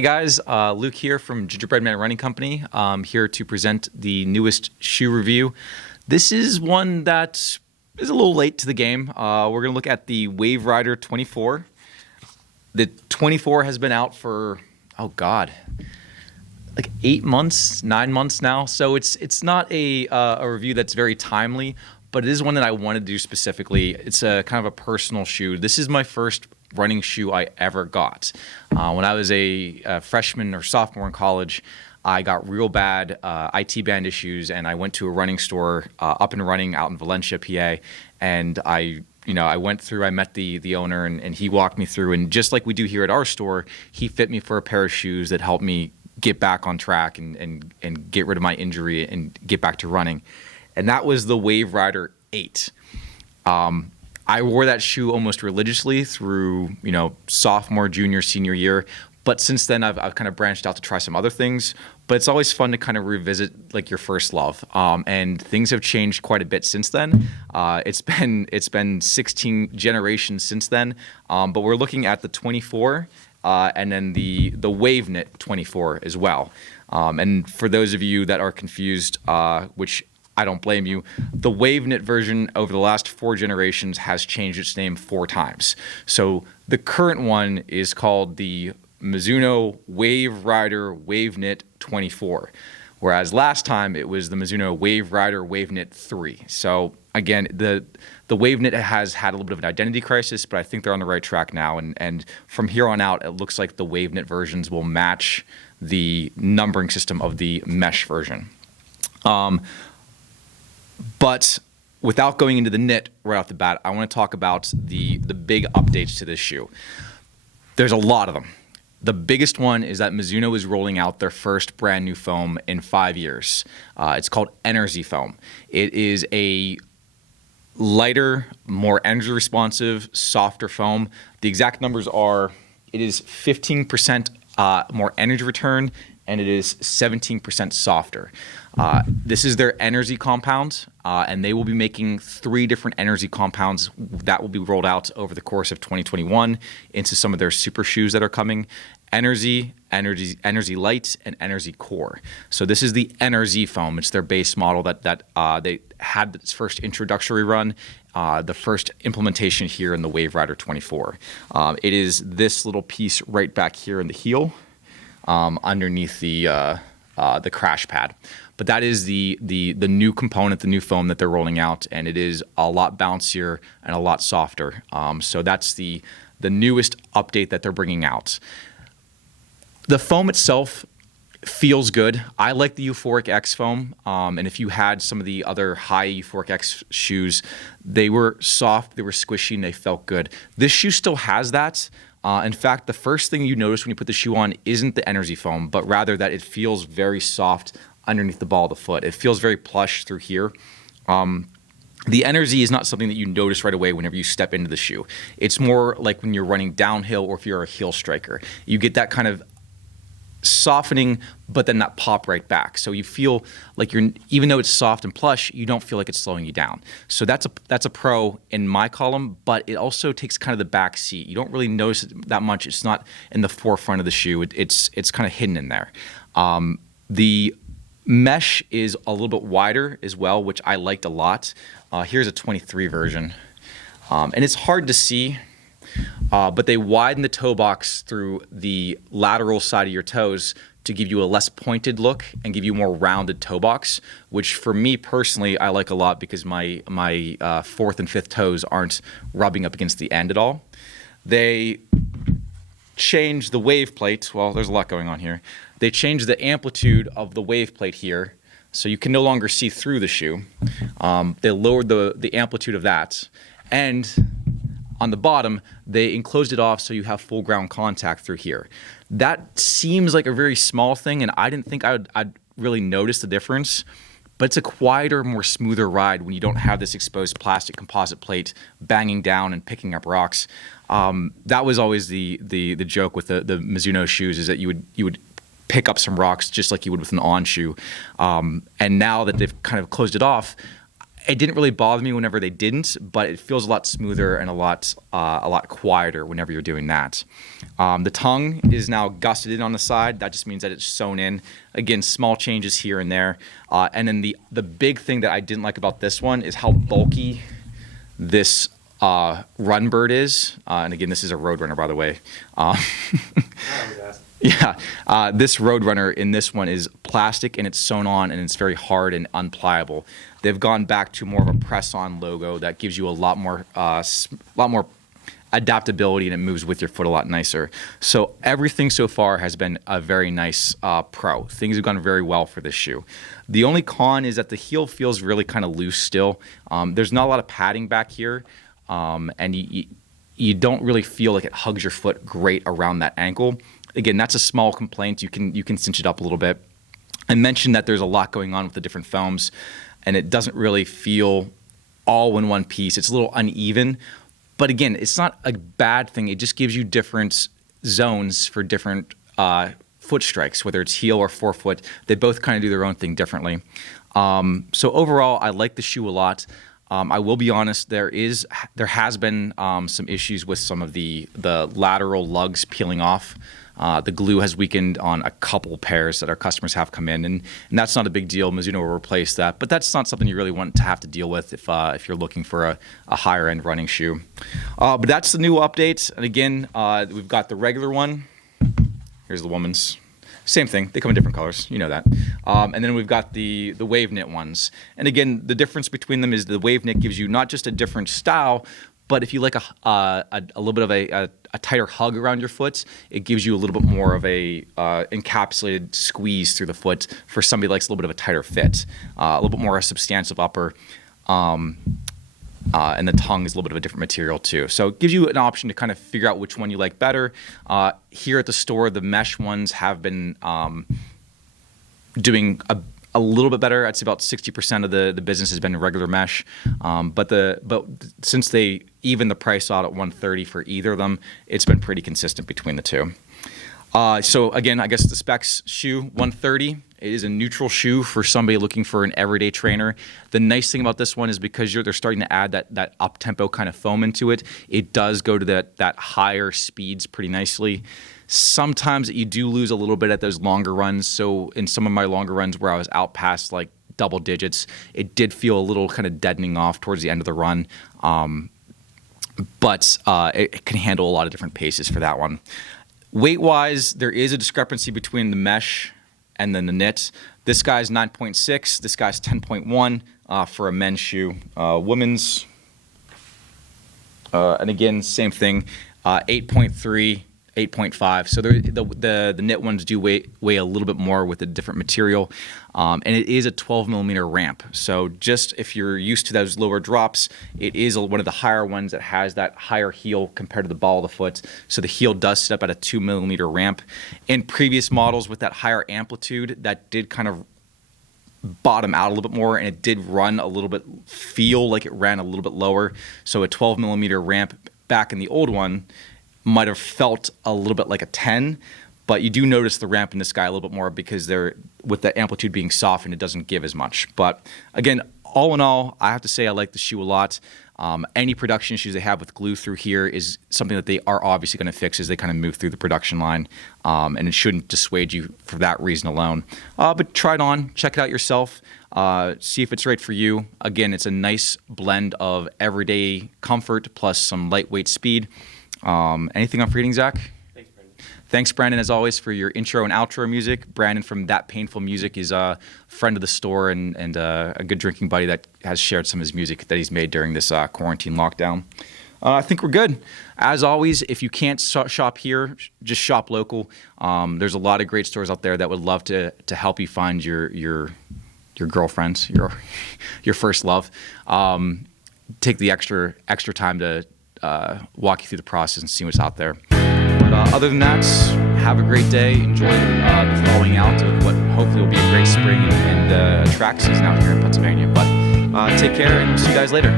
Hey guys, Luke here from Gingerbread Man Running Company. I'm here to present the newest shoe review. This is one that is a little late to the game. We're going to look at the Wave Rider 24. The 24 has been out for, like 8 months, 9 months now. So it's not a review that's very timely, but it is one that I wanted to do specifically. It's a kind of a personal shoe. This is my first running shoe I ever got. When I was a freshman or sophomore in college, I got real bad IT band issues, and I went to a running store up and running out in Valencia, PA, and I went through, I met the owner, and he walked me through, and just like we do here at our store, he fit me for a pair of shoes that helped me get back on track and get rid of my injury and get back to running. And that was the Wave Rider 8. I wore that shoe almost religiously through, sophomore, junior, senior year. But since then, I've kind of branched out to try some other things. But it's always fun to kind of revisit like your first love. And things have changed quite a bit since then. It's been 16 generations since then. But we're looking at the 24 and then the Wave Knit 24 as well. And for those of you that are confused, which I don't blame you, the Wave Knit version over the last 4 generations has changed its name 4 times. So the current one is called the Mizuno Wave Rider Wave Knit 24, whereas last time it was the Mizuno Wave Rider Wave Knit 3. So again, the Wave Knit has had a little bit of an identity crisis, but I think they're on the right track now. And from here on out, it looks like the Wave Knit versions will match the numbering system of the mesh version. But without going into the knit right off the bat, I want to talk about the big updates to this shoe. There's a lot of them. The biggest one is that Mizuno is rolling out their first brand new foam in 5 years. It's called Energy Foam. It is a lighter, more energy responsive, softer foam. The exact numbers are, it is 15% more energy return, and it is 17% softer. This is their energy compound, and they will be making 3 different energy compounds that will be rolled out over the course of 2021 into some of their super shoes that are coming. Energy Light, and Energy Core. So this is the Energy Foam. It's their base model that they had its first introductory run, the first implementation here in the Wave Rider 24. It is this little piece right back here in the heel, underneath the crash pad. But that is the new component, the new foam that they're rolling out, and it is a lot bouncier and a lot softer. So that's the newest update that they're bringing out. The foam itself feels good. I like the Euphoric X foam, and if you had some of the other high Euphoric X shoes, they were soft, they were squishy, and they felt good. This shoe still has that. In fact, the first thing you notice when you put the shoe on isn't the energy foam, but rather that it feels very soft underneath the ball of the foot. It feels very plush through here. The energy is not something that you notice right away whenever you step into the shoe. It's more like when you're running downhill or if you're a heel striker. You get that kind of softening, but then that pop right back. So you feel like even though it's soft and plush, you don't feel like it's slowing you down. So that's a pro in my column, but it also takes kind of the back seat. You don't really notice it that much. It's not in the forefront of the shoe. It's kind of hidden in there. The mesh is a little bit wider as well, which I liked a lot. Here's a 23 version. And it's hard to see, but they widen the toe box through the lateral side of your toes to give you a less pointed look and give you more rounded toe box, which for me personally I like a lot because my 4th and 5th toes aren't rubbing up against the end at all. They changed the wave plate. Well, there's a lot going on here. They changed the amplitude of the wave plate here, so you can no longer see through the shoe. They lowered the amplitude of that, and on the bottom, they enclosed it off so you have full ground contact through here. That seems like a very small thing, and I didn't think I'd really notice the difference, but it's a quieter, more smoother ride when you don't have this exposed plastic composite plate banging down and picking up rocks. That was always the joke with the Mizuno shoes, is that you would pick up some rocks just like you would with an on shoe. And now that they've kind of closed it off, it didn't really bother me whenever they didn't, but it feels a lot smoother and a lot quieter whenever you're doing that. The tongue is now gusseted in on the side. That just means that it's sewn in. Again, small changes here and there. And then the big thing that I didn't like about this one is how bulky this run bird is. And again, this is a Roadrunner, by the way. Yeah, this Roadrunner in this one is plastic and it's sewn on and it's very hard and unpliable. They've gone back to more of a press-on logo that gives you a lot more adaptability and it moves with your foot a lot nicer. So everything so far has been a very nice pro. Things have gone very well for this shoe. The only con is that the heel feels really kind of loose still. There's not a lot of padding back here, and you don't really feel like it hugs your foot great around that ankle. Again, that's a small complaint. You can cinch it up a little bit. I mentioned that there's a lot going on with the different foams, and it doesn't really feel all in one piece. It's a little uneven, but again, it's not a bad thing. It just gives you different zones for different foot strikes, whether it's heel or forefoot. They both kind of do their own thing differently. So overall, I like the shoe a lot. I will be honest, there has been some issues with some of the lateral lugs peeling off. The glue has weakened on a couple pairs that our customers have come in, and that's not a big deal. Mizuno will replace that, but that's not something you really want to have to deal with if you're looking for a higher end running shoe. But that's the new update, and again, we've got the regular one. Here's the woman's. Same thing. They come in different colors. You know that. And then we've got the wave knit ones. And again, the difference between them is the wave knit gives you not just a different style, but if you like a little bit of a tighter hug around your foot, it gives you a little bit more of a encapsulated squeeze through the foot for somebody who likes a little bit of a tighter fit, a little bit more a substantive upper. And the tongue is a little bit of a different material too. So it gives you an option to kind of figure out which one you like better. Here at the store, the mesh ones have been doing a little bit better. I'd say about 60% of the business has been regular mesh. But since they even the price out at $130 for either of them, it's been pretty consistent between the two. So again, I guess the specs shoe, $130. It is a neutral shoe for somebody looking for an everyday trainer. The nice thing about this one is because they're starting to add that up-tempo kind of foam into it, it does go to that higher speeds pretty nicely. Sometimes you do lose a little bit at those longer runs. So in some of my longer runs where I was out past like double digits, it did feel a little kind of deadening off towards the end of the run. But it can handle a lot of different paces for that one. Weight-wise, there is a discrepancy between the mesh and then the knit. This guy's 9.6. This guy's 10.1 for a men's shoe. Women's, and again, same thing, 8.3, 8.5. So the knit ones do weigh a little bit more with a different material. And it is a 12 millimeter ramp. So just if you're used to those lower drops, it is one of the higher ones that has that higher heel compared to the ball of the foot. So the heel does sit up at a 2 millimeter ramp. In previous models with that higher amplitude, that did kind of bottom out a little bit more, and it did run a little bit, feel like it ran a little bit lower. So a 12 millimeter ramp back in the old one might have felt a little bit like a 10, but you do notice the ramp in this guy a little bit more because with the amplitude being softened, it doesn't give as much. But again, all in all, I have to say I like the shoe a lot. Any production issues they have with glue through here is something that they are obviously going to fix as they kind of move through the production line, and it shouldn't dissuade you for that reason alone. But try it on, check it out yourself, see if it's right for you. Again, it's a nice blend of everyday comfort plus some lightweight speed. Anything I'm forgetting, Zach? Thanks, Brandon, as always, for your intro and outro music. Brandon from That Painful Music is a friend of the store and a good drinking buddy that has shared some of his music that he's made during this quarantine lockdown. I think we're good. As always, if you can't shop here, just shop local. There's a lot of great stores out there that would love to help you find your girlfriend, your first love. Take the extra time to walk you through the process and see what's out there. But other than that, have a great day. Enjoy the thawing out of what hopefully will be a great spring and track season out here in Pennsylvania. But take care, and we'll see you guys later.